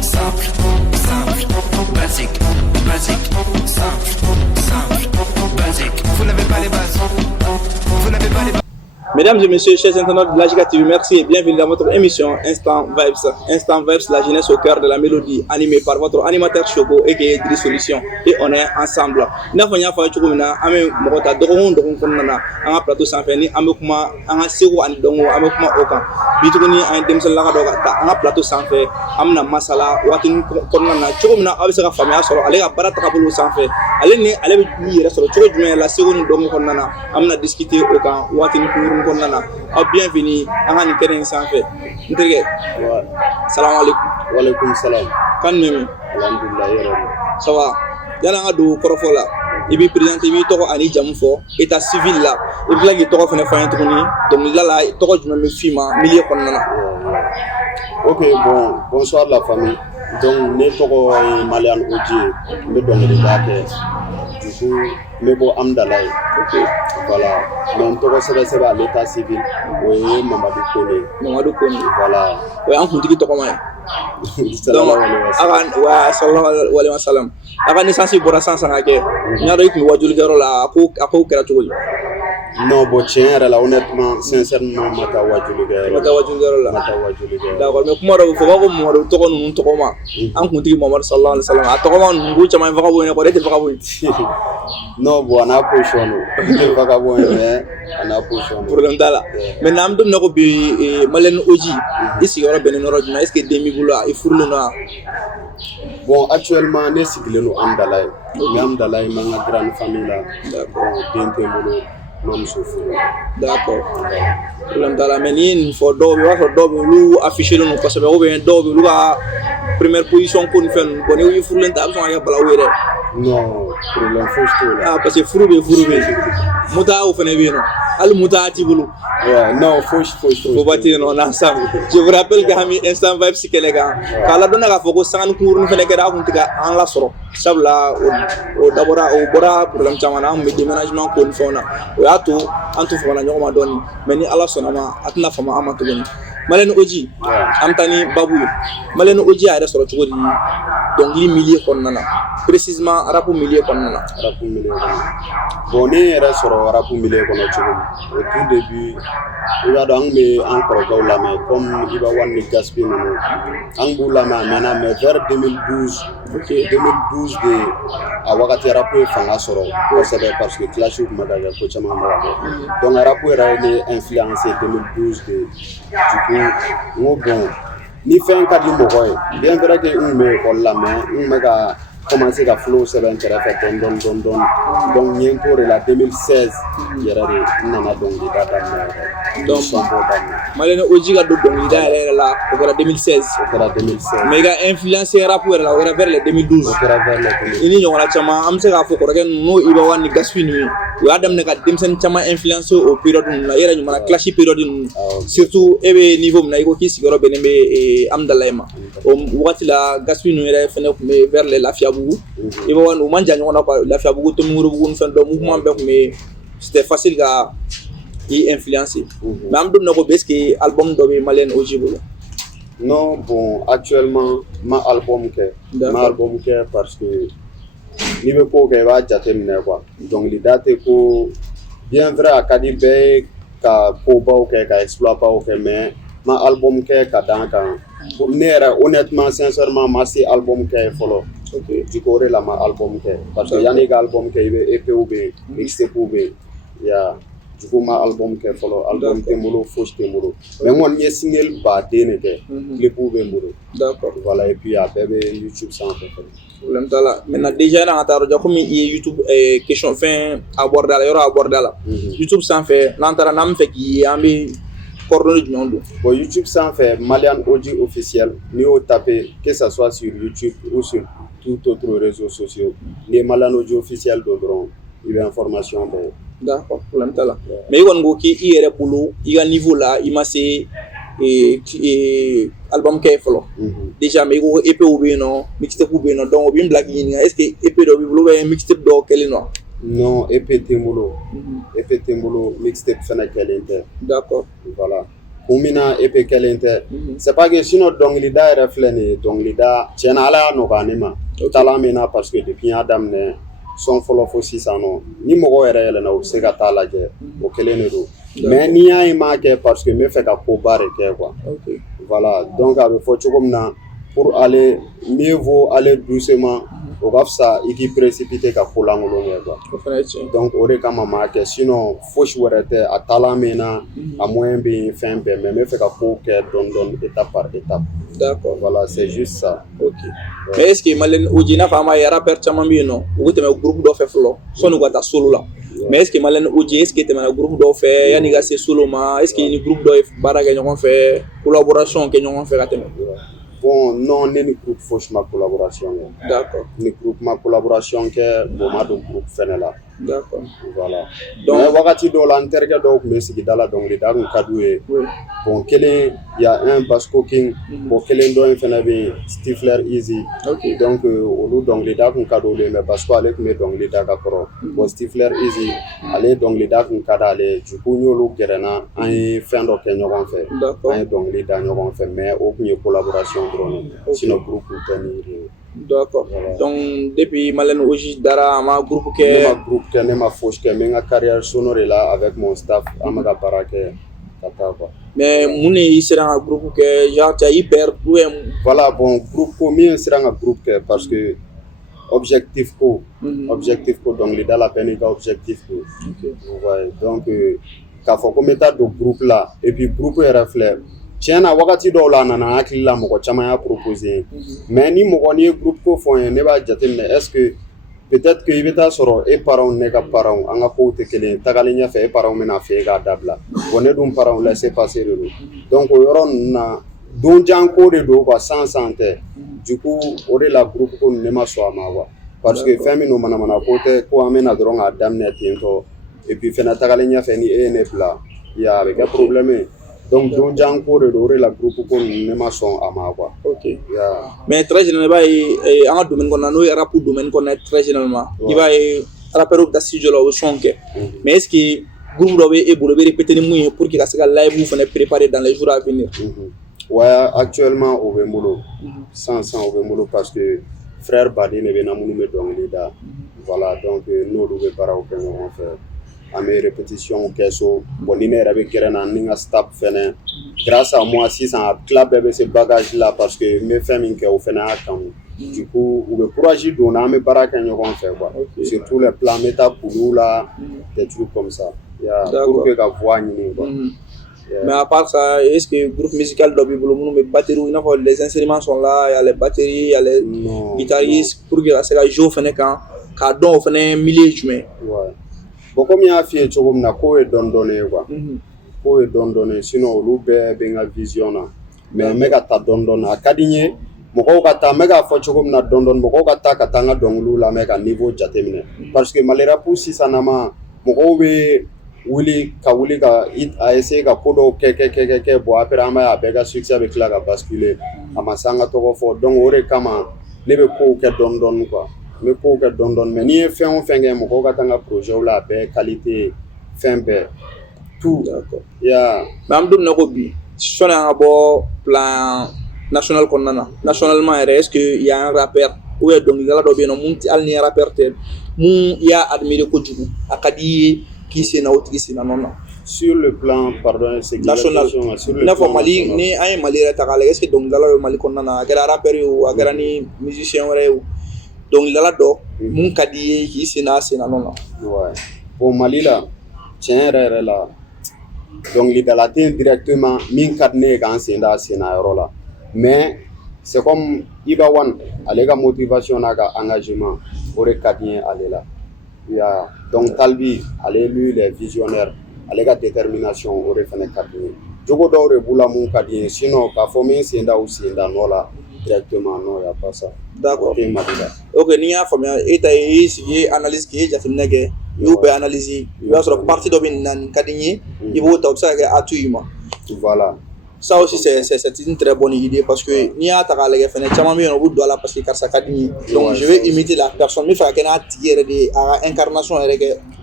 simple, simple, basique, basique, simple, simple, basique. Vous n'avez pas les bases. Vous n'avez pas les bases. Mesdames et messieurs, chers internautes de la Giga TV, merci et bienvenue dans votre émission Instant Vibes. Instant Vibes, la jeunesse au cœur de la mélodie, animée par votre animateur Chogo et qui est Dri Solution. Et on est ensemble. N'a pas fait Chogoumina, Amé Morota, Doron, Konana, un plateau sans fin, Amokuma, un Sego and Dongo, Amokuma Oka, Bituni, un Demsel Lagadogata, un plateau sans fin, Amna Masala, Watin Konana, Chogomina, Absera Famia, allez à Baratakabulu sans fin. Allez lire sur le Chogomina, la seconde Dongo Konana, Amna discuter Oka, Watin Konana. Bienvenue à un terrain sans fait. Salam alaikum. Wa alaikum salam. Kan memi. Alhamdulillah. Ça va. Yala nga do korofo la. Ibi présenté bi toko ani jamu fo état civil la. Ibi la gi toko fene fayen tokoni. Donc là toko juma me fima milieu konnana. Ok, bonsoir la famille. Donc ne toko Malian Oji, me donc de date. Du coup, me bo Amdalay. Ok. Voilà. Mais toko seba l'état civil. Oui, Mamadou Kone. Mamadou Kone. Voilà. Ouais, on continue toko mai. Sallallahu alayhi wa sallam. Avant naissance bora sans ngake. Nyaro yik mi wajul garo la ako kera tugul. Non, bon tiens, là honnêtement, sincèrement, mata wajul garo la. D'accord, mais kuma do fo ko mo do toko nun toko ma. An kuntigi Muhammad sallallahu alaihi wasallam. Atoko ma ngu chama vaka bo ne ko de vaka bo. Non, bon, on a position. De vaka bo mais on a position. Problème dala. Mais nam dum nako bi Malen Oji. Ici yoro benen rodina est-ce que demi bula e furlu na. Bon, actuellement, nous sommes Amdalay. Amdalay, ma grande famille là. D'accord. Problème dans la menine, il faut nous afficher nous parce que nous première position qu'on fait, on est pour l'intérieur. Non, problème faux. Ah, parce que fourbe. Muta ou Fenevino. Al Muta Tibulu. Non, faux. Faut bâtir non ensemble. Je vous rappelle que Instant Vibes c'est que les gars. Quand la donne à Fogo, sans nous nous fait que là, on en la sort. Sabla au d'abord au bora problème chamana, mais déménagement qu'on fait on a. Au ato, en tout cas, on a donné. Mais ni Allah sonama, atna fama amatouni. Malen Oji, Amtani Babou. Malen Oji a resté sur le donc les milliers qu'on en a. Précisément, rapport milliers qu'on en a. Bon, on est resté sur le rapport milliers qu'on a. Au tout début, il va donc encore la main, comme il va avoir les gaspillés. En la main, maintenant, mais vers 2012, 2012, à Wakati rapport Fanga Soro, parce que Clash of Madagascar, donc, un rapport a été influencé 2012 du coup, bon, ni fait un cas de mourir. Bien vrai que on me colle la main, on me a commencé à flow, c'est l'intérêt donc, il y a pour la 2016, il y a donc des dates. Donc, Malen Oji a donc là, pour la 2016. Mais il a influencé un rapport là, vers les 2012. Il y a un chama, am se ka fo ko no iba wani gaspinu. We adam ne ka demsen chama influence au période na yera nyuma clash période surtout ebe niveau na iko ki sigoro benembe Amdalayma. O wati la gaspinu era fene mais vers les Lafiabougou. Iba wani o manja nyona ko Lafiabougou to nguru bugun fen do mouvement be mais c'était facile ga y influencer. Mais am dum nako beski album do be Malen Oji bolo. Non, bon, actuellement, ma album que parce que niveau ko ke va jatemine quoi. Donc les dates ko bien vrai à Kadibé ka ko ba o ka exploit pas o mais ma album que ka dans kan pour nera honnêtement sincèrement ma c'est album que follow. OK, du coup la ma album que parce que yani ga album que EP ou B mixtape ou B ya du coup ma album que follow album Temolo Fauche Temolo mais moi ni single ba dene que le pouvez molo. D'accord, voilà et puis à bébé YouTube sans fait. Maintenant déjà dans ta radio comme YouTube question fin aborder la yoro aborder la YouTube sans fait l'antara nam fait qui ambi coordonnées du monde. Bon YouTube sans fait Malian Oji officiel ni au taper que ça soit sur YouTube ou sur tout autre réseau social les Malian Oji officiel d'Odron il y a information de d'accord problème là mais il go ki i ere bulu il a niveau là il m'a c'est album que follow déjà mais go EP ou bien non mixtape ou bien non donc bien black est-ce que EP do bulu be mixtape do quel non non EP Temolo mixtape fana quel d'accord voilà kumina epe kelente c'est pas que sinon dɔnkilida yɛrɛ filɛ nin ye dɔnkilida tiɲɛna ala y'a nɔgɔya ne ma taala min na parce que depuis n y'a daminɛ sɔn fɔlɔ fo sisan nɔ ni mɔgɔ yɛrɛ yɛlɛna u bɛ se ka taa lajɛ o kelen de don mais n'i y'a ye m'a kɛ parce que n bɛ fɛ ka koba de kɛ quoi voilà donc a bɛ fɔ cogo min na pour aller mieux vaut aller doucement o ka fisa i k'i précipiter ka ko lankolon kɛ quoi donc o de kama m'a kɛ sinon fosi wɛrɛ tɛ a taala min na a moyen bɛ yen fɛn bɛɛ mais n bɛ fɛ ka ko kɛ dɔɔni dɔɔni étape par étape. D'accord. Voilà, c'est juste ça. Ok. Ouais. Mais est-ce que Malène Oudjina Fama y a rappeur Tchaman non? Ou tu as un groupe d'offres flow? Soit nous avons solo là. Mais est-ce que Malène Oudji, est-ce que tu as un groupe d'offres? Yannick c'est solo ma? Est-ce qu'il y a un groupe d'offres barra que nous avons fait collaboration que nous avons fait à thème? Bon, non, ni groupe fauche ma collaboration. D'accord. Ni groupe ma collaboration que bon ma do groupe fene là. D'accord. Voilà. Donc wakati do la interga do me sigida la donc les dagu kadoué. Bon kelen il y a un Basco King, bon kelen do un fene be Stifler Easy. OK. Donc olu donc les dagu kadou le mais Basco avec me donc les daga pro. Bon Stifler Easy aller donc les dagu kadale du coup ñolu gerena ay fin do ke ñogon fait. D'accord. Ay donc les dagu ñogon fait mais aucune collaboration drone. Sinon groupe tenir. D'accord. Voilà. Donc depuis Malène Oudji dara ma groupe que ne ma fauche que ma carrière sonore là avec mon staff amaga barake kata quoi. Mais mon il sera un groupe que genre tu as hyper voilà bon groupe combien sera un groupe que parce que objectif ko donc les dans la peine objectif ko. Ouais donc ka fo comme état de groupe là et puis groupe reflet tiɲɛna wagati dɔw la a nana hakili la mɔgɔ caman y'a proposé mais ni mɔgɔ ni ye groupe ko fɔ n ye ne b'a jateminɛ est ce que peut-être que i bɛ taa sɔrɔ e parents ne ka parents an ka kow tɛ kelen tagalen ɲɛfɛ e parents bɛna fɛ e k'a dabila bon ne dun parents laisser passer de don donc o yɔrɔ ninnu na donjan ko de don quoi sans tɛ du coup o de la groupe ko ne ma sɔn a ma quoi parce que fɛn min don manamana ko tɛ ko an bɛna dɔrɔn k'a daminɛ ten tɔ et puis fɛnɛ tagalen ɲɛfɛ ni e ye ne bila a bɛ kɛ problème ye. Donc, donc janko de la groupe ko ne ma son ama quoi. OK. Yeah. Mais très généralement en domaine qu'on a nous rap domaine qu'on est très généralement. Il va rappeur da studio là au son que. Mais est-ce que groupe doit évoluer répéter les pour que ça live vous faites préparer dans les jours à venir. Ouais, actuellement au Bemolo. Sans au Bemolo parce que frère Badi ne vient nous me donner là. Voilà, donc nous devons para au Bemolo faire. À mes répétitions keso bon ni ne yɛrɛ bɛ kɛrɛn na ni n ka staff fɛnɛ grâce à moi sisan a tila bɛɛ bɛ se bagage la parce que n bɛ fɛn min kɛ o fɛnɛ y'a kanu du coup u bɛ courage don na an bɛ baara kɛ ɲɔgɔn fɛ quoi surtout les plans n bɛ taa kulu la des trucs comme ça pour que ka voix ɲini quoi. Mais à part ça, est-ce que le groupe musical doit être batterie, les instruments sont là, il y a les batteries, il y a les guitaristes pour que ça joue quand don fait milliers de bon comme y'a fait cogo min na ko ye dɔɔni dɔɔni ye quoi ko ye dɔɔni dɔɔni sinon olu bɛɛ bɛ n ka vision na mais n bɛ ka taa dɔɔni dɔɔni a ka di n ye mɔgɔw ka taa n bɛ k'a fɔ cogo min na dɔɔni dɔɔni mɔgɔw ka taa n ka dɔnkiliw lamɛn ka niveau jateminɛ parce que malirapu sisanama mɔgɔw bɛ wuli ka a essayer ka ko dɔw kɛ bon après an b'a ye a bɛɛ ka succès bɛ tila ka basculer a ma se an ka tɔgɔ fɔ donc o de kama ne bɛ kow kɛ dɔɔni dɔɔni quoi. Mais pour que don mais ni fɛn o fɛn kɛ mɔgɔw ka taa n ka projet la bɛɛ qualité fɛn bɛɛ tout yeah. Mais an bɛ don min na ko bi sɔni an ka bɔ plan national kɔnɔna na nationalement yɛrɛ est-ce que il y a un rappeur ou bien dɔnkilidala dɔ bɛ yen nɔ mun hali ni ye rappeur tɛ mun i y'a admirer kojugu a ka di i ye k'i sen na o tigi sen na nɔ na. Sur le plan pardon c'est national i n'a fɔ Mali ni an ye Mali yɛrɛ ta k'a lajɛ est-ce que dɔnkilidala bɛ Mali kɔnɔna na a kɛra rappeur ye o a kɛra ni musicien wɛrɛ ye o. Donc là dɔ mun ka di ye k'i sen na nɔ na. Ouais. Bon Mali la tiɲɛ yɛrɛ la dɔnkilidala tɛ directement min ka di ne ye k'an sen da a sen na yɔrɔ la mais c'est comme Iba One ale ka motivation n'a ka engagement o de ka di n ye ale la. Yeah. Donc Talbi ale lui les visionnaires ale ka détermination o de fɛnɛ ka di n ye jogo dɔw de b'u la mun ka di n ye sinon k'a fɔ min sen da o sen da nɔ la directement non y a pas ça. D'accord. Ok ni y'a faamuya e ta ye sigi analyse k'i ye jateminɛ kɛ i y'o bɛɛ analyse i b'a sɔrɔ partie dɔ bɛ na ka di n ye i b'o ta o bɛ se ka kɛ atout i ma. Voilà Ça aussi, c'est une très bonne idée parce que ni à Tagalé, au bout de la parce que ça académie. Donc, je vais imiter la personne, mais il faut qu'elle ait des incarnations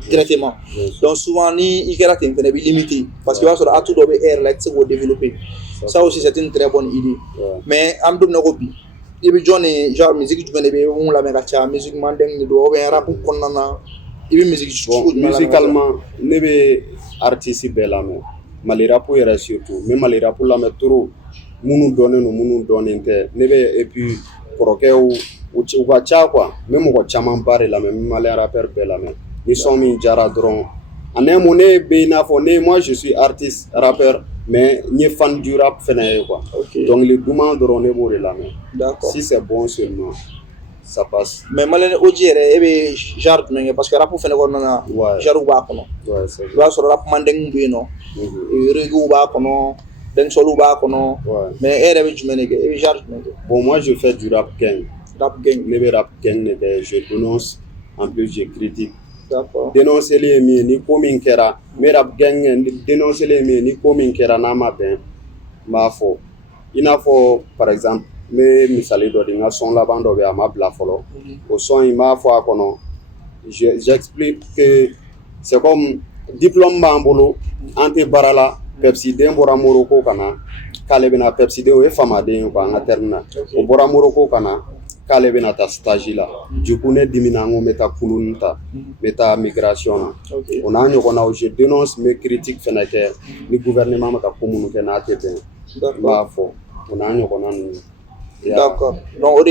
directement. Donc, souvent, ni il y a des limité parce que à tout doit être là, c'est développer. Ça aussi, c'est une très bonne idée. Mais, en dehors de Robi, il y a genre musique, tu connais bien, on la met à musique mandeng, il doit y avoir un rap pour qu'on a musicalement, ne be artiste bela me. Malirapu era surtout, mais malirapu la metro munu donne no munu donne te nebe et puis korokew u ka cha quoi même ko chaman bare la même malera per bela me ni somi jara dron ané moné be na fo né moi je suis artiste rappeur mais ni fan du rap fene quoi donc les doumans dron ne bo la me d'accord si c'est bon seulement ça passe mais malene oji ebe genre parce que rap fene ko na genre ba kono c'est vrai so rap mandeng be no regu ba kono den solo ba kono mais ebe jumenege ebe genre bon moi je fais du rap gang ne rap gang ne je dénonce en plus je critique d'accord dénoncer les mi ni ko min kera mais rap gang dénoncer les mi ni ko min kera na ma ben ma fo ina fo par exemple mais misali do di nga son la bando be ama bla folo au son il m'a fois kono j'explique que c'est comme diplôme bambolo ante barala Pepsi den bora moroko kana kale bena Pepsi de o e fama den ko nga termina o bora moroko kana kale bena ta stage la du coup ne dimina ngo meta kulunta meta migration on a nyoko na je dénonce mes critiques fenake ni gouvernement mata komunu ke na tebe ba fo on a nyoko na d'accord donc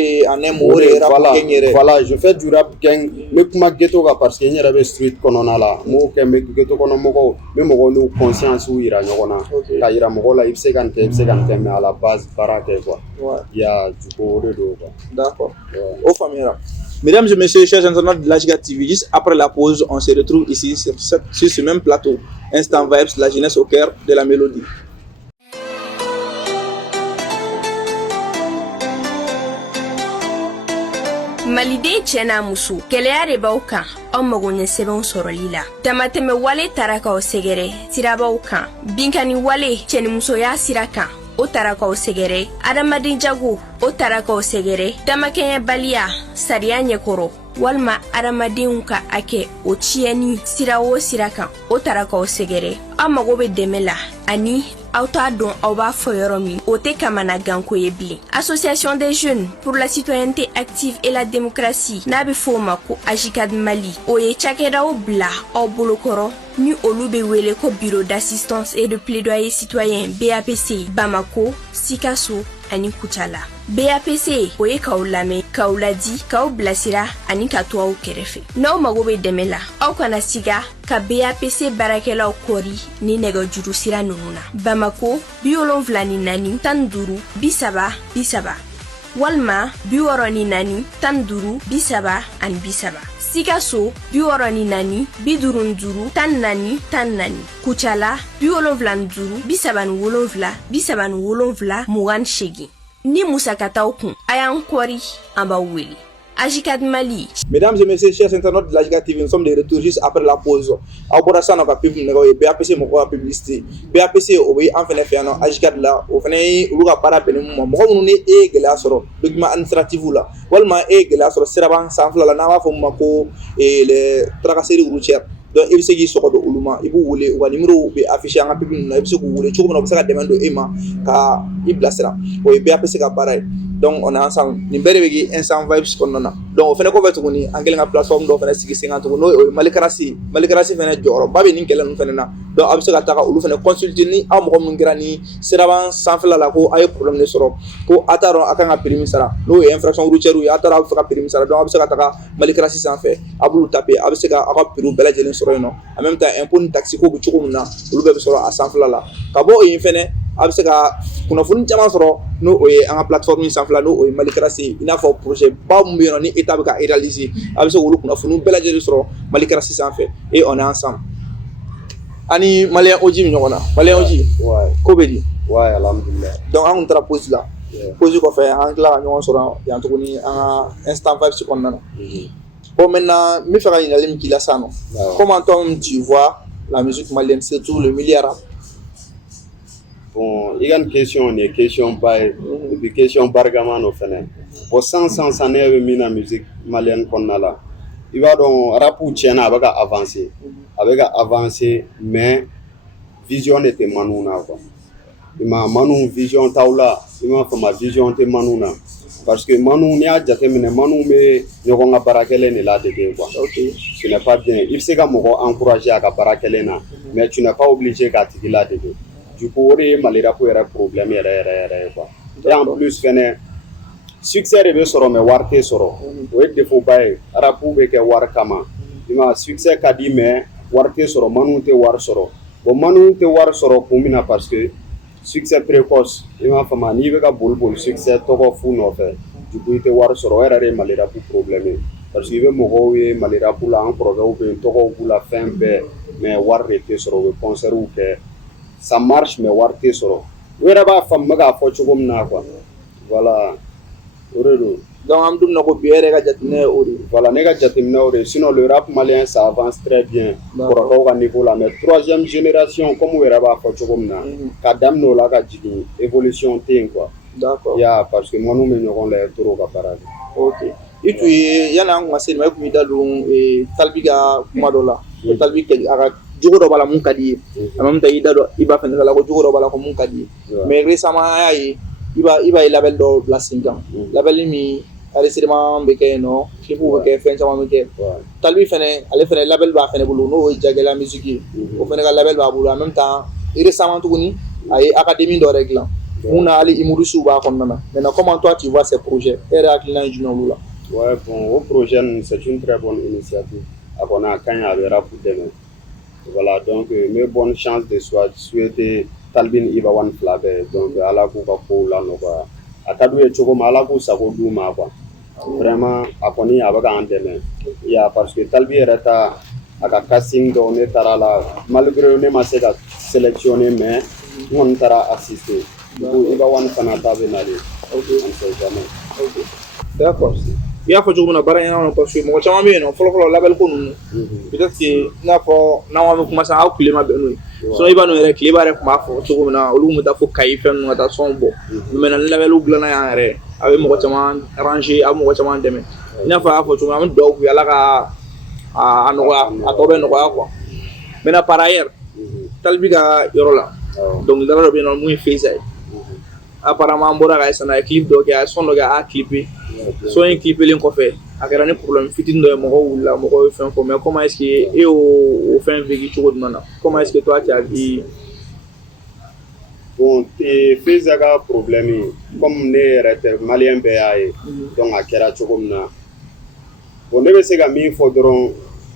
voilà je fais du rap gang mais kuma ghetto ka parce que y avait street konona la mo ke me ghetto kono moko me moko no conscience ou ira nyokona ka ira moko la ibse kan mais à la base barake quoi ya du coup d'accord au famille. Mesdames et messieurs, chers internautes de l'Agiga TV, juste après la pause, on se retrouve ici sur ce même plateau. Instant Vibes, la jeunesse au cœur de la mélodie. Malide tiɲɛna muso gɛlɛya de b'aw kan aw mago ɲɛ sɛbɛnw sɔrɔli la damatɛmɛ wale tara k'aw sɛgɛrɛ sirabaw kan binkani wale cɛnimusoya sira kan o tara k'aw sɛgɛrɛ adamaden jago o tara k'aw sɛgɛrɛ damakɛɲɛbaliya sariya ɲɛkɔrɔ walima adamadenw ka hakɛ o tiɲɛni sira o sira kan o tara k'aw sɛgɛrɛ aw mago bɛ dɛmɛ la ani aw t'a dɔn aw b'a fɔ yɔrɔ min o tɛ kamana ganko ye bilen. Association des jeunes pour la citoyenneté active et la démocratie n'a bɛ f'o ma ko AJICAD Mali o ye cakɛdaw bila aw bolokɔrɔ ni olu bɛ wele ko bureau d'assistance et de plaidoyer citoyen BAPC Bamako, Sikasso ani Kucala. BAPC o ye k'aw lamɛn k'aw ladi k'aw bilasira ani ka to aw kɛrɛfɛ. N'aw mago bɛ dɛmɛ la aw kana siga ka BAPC baarakɛlaw kɔri ni nɛgɛjuru sira ninnu na. Bamako 74 15 30 30 walima 64 15 30 ani 30. Sikasso 64 55 14 14. Kucala 75 37 37 28. Ni musakataw kun a y'an kɔri an b'aw wele. AJICAD Mali. Mesdames et messieurs, chers internautes de l'Agiga TV, nous sommes de retour juste après la pause. Au bout de ça, on a pu BAPC mon publicité. BAPC obéit en fait un AJICAD là, au fait on va pas rappeler moi. Moi on est égal sur document administratif là. Walma égal sur Seraban sans fla la nama fomako et les tracasseries routières. Donc il se qui sort de Uluma, il vous voulez ou numéro be affiché en public na il se vous voulez tout comme ça demande ema ka il placera. O BAPC ka pareil. Donc on est ensemble ni bere begi Instant Vibes konona donc o fene ko vetu ni angel nga plateforme do fene sigi 50 no malikarasi fene joro babe ni kelen fene na donc abse ka taka ulu fene consulter ni am ko mun grani seraban sanfla la ko ay problème ne soro ko ataro akanga permis sara no infraction routière ya ataro fa permis sara donc abse ka taka malikarasi sanfé abulu taper abse ka aka permis bela jelen soro no en même temps impôt ni taxi ko bu chuko na ulu be soro a sanfla la ka bo yin fene abse ka kuna fun jama soro no oye en plateforme sanfla no oye malikarasi ina fo projet ba mu yo ni état ka réaliser abse wulu kuna fun bela jelen soro malikarasi sanfé et on est ensemble ani malien oji mi ñokona malien oji ouais ko be di ouais alhamdulillah donc on tra pose là pose ko fait en cla ñon soro ya to ni en Instant Vibes ci kon nana bon maintenant mi fera une alim qui la sano comment toi tu vois la musique malienne surtout le milieu arabe Bon, il y a une question, et puis question bargaman au fenêtre. Bon, sans année mina musique malienne qu'on a là. Il va donc rap ou tchène avec avancer, mais vision était manouna quoi. Il m'a manou vision taula, il m'a fait ma vision était manouna. Parce que manou n'y a déjà manou mais nous avons la barakelle ni là de quoi. Ok. Ce n'est pas bien. Il sait qu'on encourager à la barakelle na, mais tu n'es pas obligé qu'à tirer là de. Du coup, on est malgré pour un problème quoi. Et en plus, succès est sur mais warté sur. Oui, des fois pas. Arabu be que war kama. Il m'a succès qu'a dit mais warté sur manu te war sur. Bon manu te war sur pour mina parce que succès précoce. Il m'a fait mani be ka bol succès toko fou no fait. Du coup il te war sur erreur malgré pour problème. Parce que il veut mourir malgré pour la en programme ou toko pour la fin mais war rete sur le concert ou que ça marche mais warté soro wera ba fam maga fo chugum na quoi voilà oredo Donc am dum nako biere ga jatine ori. Voilà nega jatimne ori sinon le rap malien ça avance très bien pour au niveau là mais troisième génération comme wera ba fo chugum na kadam no la ga jidu évolution tin quoi. D'accord. Ya parce que moi nous me n'aurons les trop ka parade. OK. Et puis yana ngwa se ma ku midalum e talbiga kuma dola. Talbi ke aga jogo do bala mun kadi amam tay dado iba fen la ko jogo do bala ko mun kadi mais récemment ay iba label do la 5 ans label mi enregistrement be ke no clip be ke fen sama be ke talbi fene ale fene label ba fene bulu no jagela musique o fene ga label ba bulu en même temps récemment tuguni ay académie do règle on a ali imudu suba kon nana maintenant comment toi tu vois ces projets et réaclina junior là. Ouais bon au projet c'est une très bonne initiative on a quand il y a rap pour demain. Voilà, donc mes bonnes chances de souhaiter Talbin Ibawan Flabe, donc à la coupe là, à Kadoué Chokom, à la coupe ça vaut douma quoi. Vraiment, à Pony avec un demain. Il y a parce que Talbi est à casting donné Tarala, malgré une masse sélectionné, mais on t'a assisté. Ibawan Fanata Benali. Ok, on sait jamais. D'accord. Il y a fo na bara yana parce que mo chama me no folo label ko nu peut-être que na fo na wa ko masa a kulema be no so iba no re kliba re ma fo to na olu mu da fo kai fen no da son bo mais na label u glana ya re ave mo chama arranger a mo chama deme na fa fo to am do ku yala ka a no a to be no quoi mais na par ailleurs talbiga yorola donc dara do be no mu face apparemment mbora ga sana clip do ke a son do ga a clipé so un clip len ko fait akara ne problème fitin do mo wula mo ko fait mais comment est-ce que et au fin vécu tout maintenant comment est-ce que toi tu as dit bon te fezaga problème comme ne rete malien be ay donc akera chogomna bon ne be se ga mi fodron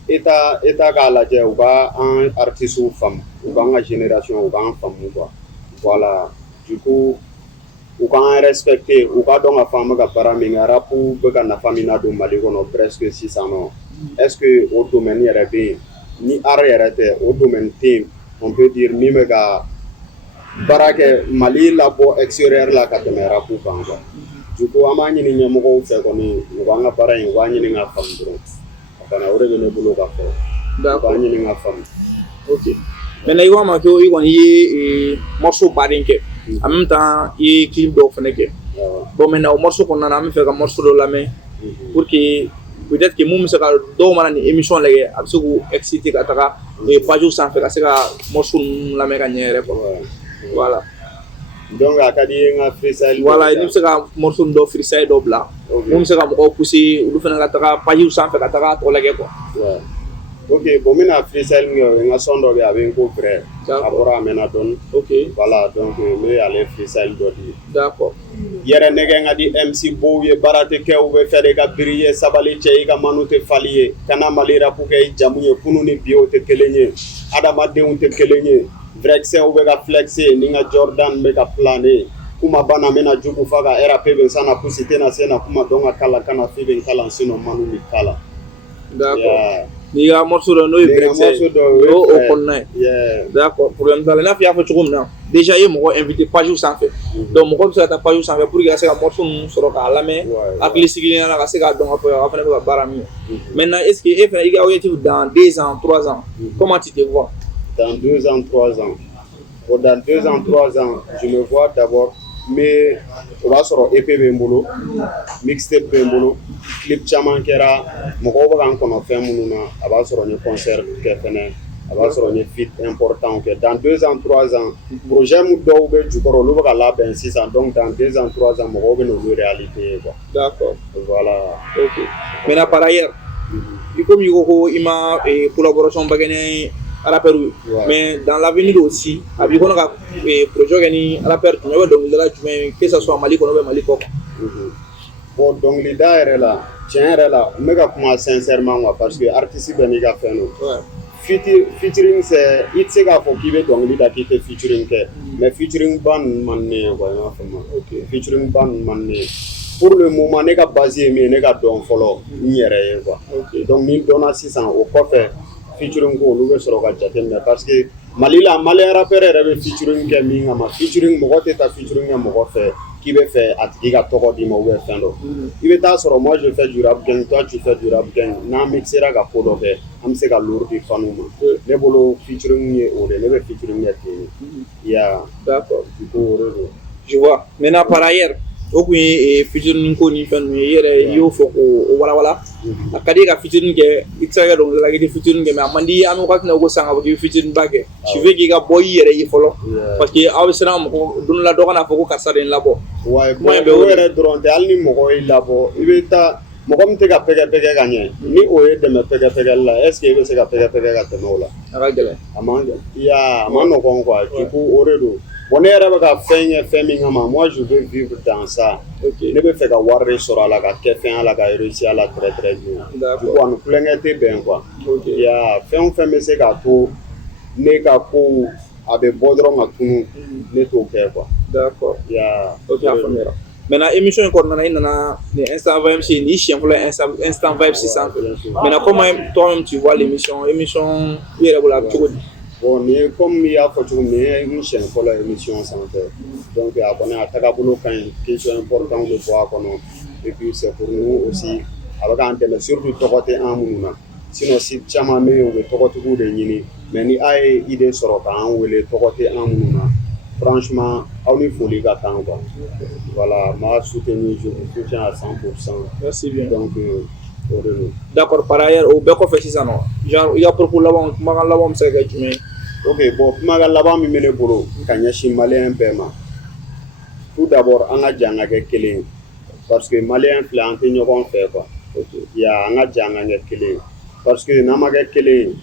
eta ga la je ou ba un artiste ou femme ou ba nga génération ou ba en femme quoi voilà du coup ou quand respecter ou quand donc la femme ga paraminga rapu be ga na famina do mali kono presque 600 ans est-ce que au domaine yarabe ni arrêter au domaine team on peut dire mi me ga barake mali labo extérieur la ka teme rapu banga du coup amani ni nyamoko fe ko ni nga bara yi wani ni nga fam dro kana ore ne bulo ga fe d'accord wani ni nga fam OK mais na iwa ma ko i won yi morceau barinke en même temps il clip do fene ke bon maintenant morceau qu'on a fait comme morceau de la main pour que peut-être que mum se ka do mana ni émission lege absolu excité ka taka et pas juste sans faire ka morceau la main gagner voilà donc akadi nga freestyle voilà il se ka morceau do freestyle do bla mum se ka mo pousser ou fene ka taka pas juste sans faire ka taka to lege quoi. OK bon mina freestyle nga sondo be avec ko frère abora mena don OK voilà donc me aller freestyle do di d'accord yere nege nga di MC Bowie barate kew be fere ga briller sabali chey ga manute falier kana malira pour que jamuye kununi bio te kelenye adama deun te kelenye vrexe ou be ga flexer ninga Jordan be ga planer kuma bana mena juku faga era pebe sana pusite na sena kuma donga kala kana fibe kala sino manu mi kala d'accord ni ga morceau do no o connaît d'accord problème dans la fi afa chugum na déjà y mo invité pas jour sans fait donc mo ko ça ta pas jour sans fait pour que ça morceau nous soro ka la mais ak les sigilina la ka donc après afana ko barami maintenant est-ce que il y a objectif dans 2 ans 3 ans comment tu te vois dans 2 ans 3 ans Bon, dans 2 ans, 3 ans, je me vois d'abord, mais on va sur EP Bembolo, mixtape Bembolo, clip Chaman Kera, Mokoba Ankono Femununa, on va sur un concert Kefene, on va sur un fit important. Dans 2 ans, 3 ans, projet Moudoube, du Korolo, là, ben 6 ans, donc dans 2 ans, 3 ans, Mokoba nous réalité. D'accord. Voilà. Ok. Maintenant, par ailleurs, comme il m'a collaboration bagane rappeur, mais dans l'avenir aussi, avec un projet gagné rappeur, que ce soit Mali ou Mali. Bon, donc les daires là, tiens là, mais comment sincèrement parce que artiste ben il a fait nous. Featuring c'est il sait qu'il faut qu'il veut donc il a quitté featuring mais featuring ban mané voilà featuring ban mané. Pour le moment, on est basé mais on est dans follow nière quoi. Donc nous donnons 600 au coffre featuring ko lu sur ka jatem parce que Malila Malien rappeur est featuring ke minga ma featuring mo côté ta featuring mo ko fait qui veut faire atiga toko di mo we fendo. Il veut ta sur moi je fais du rap gang toi tu fais du rap gang na mixera ka podo ke am se ka lourd di fanuma ne bolo featuring ni o de ne featuring ni ya d'accord du coup je vois maintenant par ailleurs okuni featuring ko ni fan yere yo fo ko wala wala akadi ka featuring ke itsaga don la ke featuring ke mais amandi anu ka na go sanga ko featuring bage je veux que ga boy yere yi folo parce que awsena mo dun la do kana fo ko karsa den labo ouais boy be yere dronte alni mo ko labo ibeta mo ko mte ka pege ganye ni o ye de me pege la est-ce que il se ka pege ga tenola aga gele amanga ya mano ko quoi du coup oredo on est là avec famille moi je veux vivre dans ça ne veux faire warre sur la ka faire la ka réussir la très bien d'accord on plaignait bien quoi il y a fait mais c'est ka to ne ka ko avec bodron à tout ne to faire quoi d'accord il y a OK maintenant émission ko nana ni instant vibe c'est ni chien pour instant vibe c'est ça maintenant comment toi même tu vois l'émission il est là pour bon, comme il y a une chaîne pour l'émission santé, donc il y a une question importante de voir et puis c'est pour nous aussi avec un thème surtout tocoté en mouna sinon si chama me on veut tocoté pour les nini mais ni ay idée sur quand on veut tocoté en mouna franchement on est folie d'attendre voilà ma soutenu je vous soutiens à 100%. Merci bien donc d'accord par ailleurs au beko fait ça non genre il y a propos là-bas magan là-bas me c'est que mais ok bon magan là-bas mi mene bolo kanya shi malien paiement tout d'abord on a janga ke kelen parce que malien planté ñokon fait quoi ya on a janga ke kelen parce que na maga kelen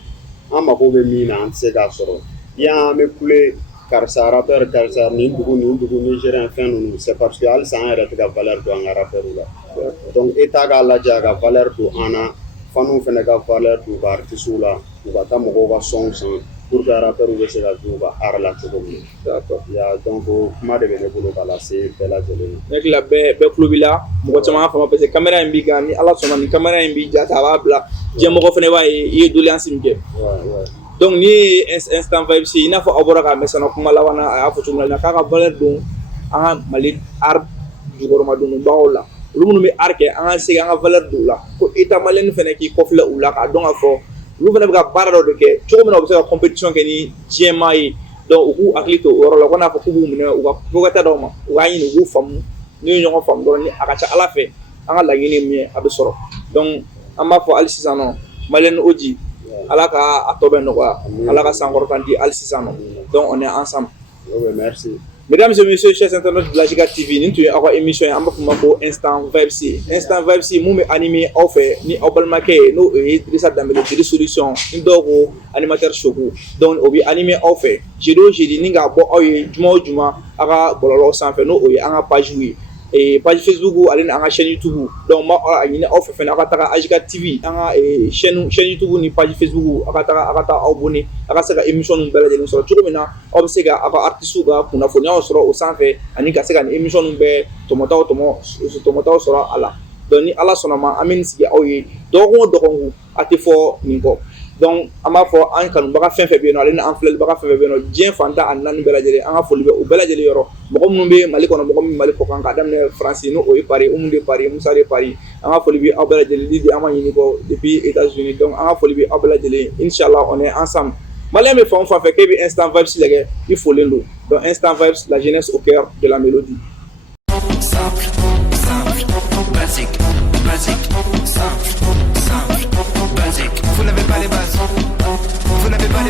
ama ko be mina an se ka soro ya me kule karsa rappeur karsa ni dugu nigérien fin nous c'est parce que al san era ta valeur do an rappeur là donc état ga la jaga valeur do ana fanu fene ga valeur do artiste là ba ta mo ga son pour que rappeur ou se ga do ba ar la to d'accord ya donc kuma de bene bolo kala c'est bela jele nek la be club là mo ko tama fama parce que caméra mbi ga ni ala sona ni caméra mbi jata ba bla je mo ko fene wa e doléance mbi ouais donc ni instant vibe si ina fo abora ka mesana kuma lawana a fo tumla na ka valeur don an mali art du goroma don bawla lu munu mi arke an se an valeur do la ko eta malen fene ki kofla ula ka don afo lu fene ga barado de ke to mo observe competition ke ni GMI donc u aklito oro la kona fo kubu mune u ga bogata do ma u ga yin u fam ni ñoo fam do ni akacha ala fe an la ngini mi abesoro donc amma fo al sisano malen oji alaka atobe no alaka sangortanti al sisano donc on est ensemble. Oui, merci. Mesdames et messieurs, chers internautes de la Giga TV, nous avons une émission pour Instant Vibe. Instant Vibe, nous avons animé ni Obalmake, nous avons des solutions, nous avons animateur Choco. Donc, nous avons animé j'ai dit, nous avons Juma, aga bololo sans faire, nous avons page et page Facebook ou aller dans chaîne YouTube. Donc, moi, il y a une Giga TV, chaîne YouTube ni page Facebook, agata abonné, agata émission nous belle de nous sur tout maintenant. Obsega aga artiste ga kuna fonya soro o sanfɛ ani ka se ka émission nu bɛ tomɔtaw sɔrɔ a la donc ni ala sɔnna ma an bɛ nin sigi aw ye dɔgɔkun o dɔgɔkun a tɛ fɔ nin kɔ donc an b'a fɔ an kanubaga fɛn fɛn bɛ yen nɔ ale ni an filɛlibaga fɛn fɛn bɛ yen nɔ diɲɛ fantan ani naani bɛɛ lajɛlen an ka foli bɛ u bɛɛ lajɛlen yɔrɔ mɔgɔ minnu bɛ Mali kɔnɔ mɔgɔ min Mali kɔ kan k'a daminɛ Faransi n'o ye Paris Umu de Paris Musa de Paris an ka foli bɛ aw bɛɛ lajɛlen Lidi an ma ɲini kɔ depuis États-Unis donc an ka foli bɛ aw bɛɛ lajɛlen Inch'Allah on est ensemble Malien me font faire que Instant Vibes les gars, il faut les loups. Donc Instant Vibes, la jeunesse au cœur de la mélodie. Simple, simple, basique, basique, simple, simple, basique. Vous n'avez pas les bases. Vous n'avez pas les